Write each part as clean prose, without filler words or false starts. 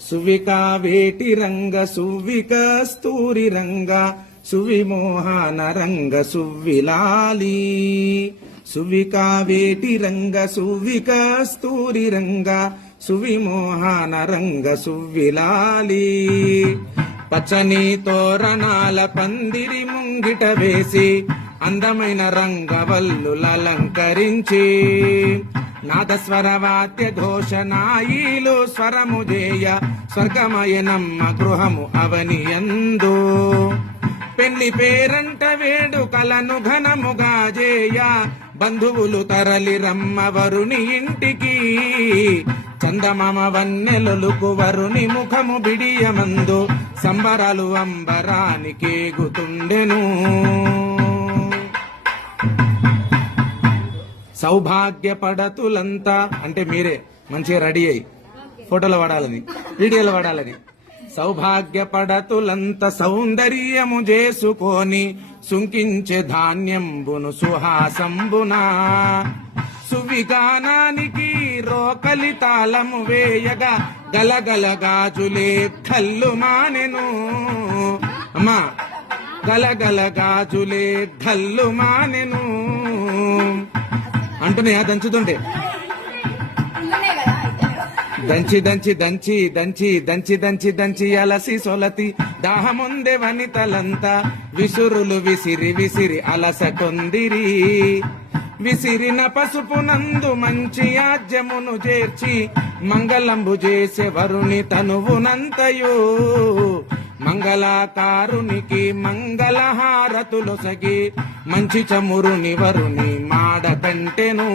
సువికా వేటి రంగ సువ్విక స్తూరి రంగ సువిమోహన రంగ సువ్విలాలి సువికా వేటి రంగ సువ్విక స్తూరి రంగ సువిమోహన రంగ సువ్విలాలి పచ్చని తోరణాల పందిరి ముంగిట వేసి అందమైన రంగవల్లులలంకరించి నాదస్వర వాద్య ఘోషనాయిలు స్వరము జేయ స్వర్గమయనమ్మ గృహము అవనియందు పెళ్లి పేరంట వేడుకలను ఘనముగా జేయ బంధువులు తరలి రమ్మ వరుని ఇంటికి చందమామ వన్నెలొలుకు వరుని ముఖము బిడియమందు సంబరాలు అంబరానికేగుతుండెను సౌభాగ్యపడతులంతా అంటే మీరే మంచిగా రెడీ అయ్యి ఫోటోలు వాడాలని వీడియోలు వాడాలని సౌభాగ్యపడతులంత సౌందర్యము చేసుకొని సుంకించే ధాన్యంబును సుహాసంబునా సువిగానానికి రోకలి తాళము వేయగా గలగల గాజులే కల్లు మానెను అమ్మా గలగల గాజులే కల్లు మానెను అంటున్నాయా దంచుతుంటే దంచి దంచి దంచి దంచి దంచి దంచి దంచి అలసి సొలతి దాహముందే వనితలంతా విసురులు విసిరి విసిరి అలస కొందిరి విసిరిన పసుపునందు మంచి యాజ్యమును చేర్చి మంగళంబు చేసే వరుని తనువునంతయు మంగళాకారునికి మంగళహారతులు సగి మంచి చమురుని వరుని మాడ కంటెను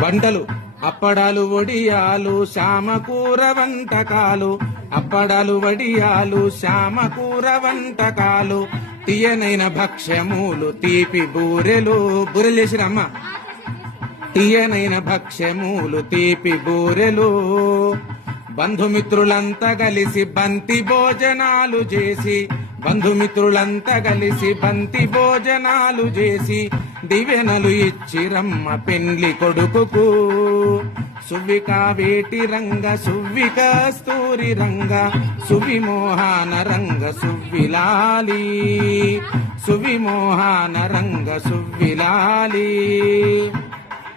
వంటలు అప్పడాలు వడియాలు శామకూర వంటకాలు అప్పడాలు వడియాలు శామకూర వంటకాలు తీయనైన భక్ష్యములు తీపి బూరెలు బూరెలు చేసిరమ్మ తీయనైన భక్ష్యములు తీపి బూరెలు బంధుమిత్రులంతా కలిసి బంతి భోజనాలు చేసి బంధుమిత్రులంతా కలిసి బంతి భోజనాలు చేసి దివెనలు ఇచ్చిరమ్మ పెండ్లి కొడుకుకు సువికా వేటి రంగ సువ్విక స్తూరి రంగ సువిమోహన రంగ సువ్విలాలి సువిమోహన రంగ సువ్విలాలి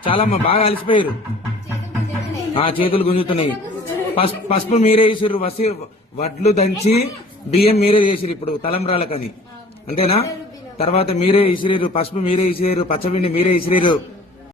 చాలా బాగా అలసిపోయారు చేతులు గుంజుతున్నాయి పసుపు మీరే వేసిర్రు వడ్లు దంచి బియ్యం మీరే వేసిరు ఇప్పుడు తలంబ్రాలకని అంతేనా తర్వాత మీరే ఇసిరేరు పసుపు మీరే ఇసిరేరు పచ్చపిండి మీరే ఇసిరేరు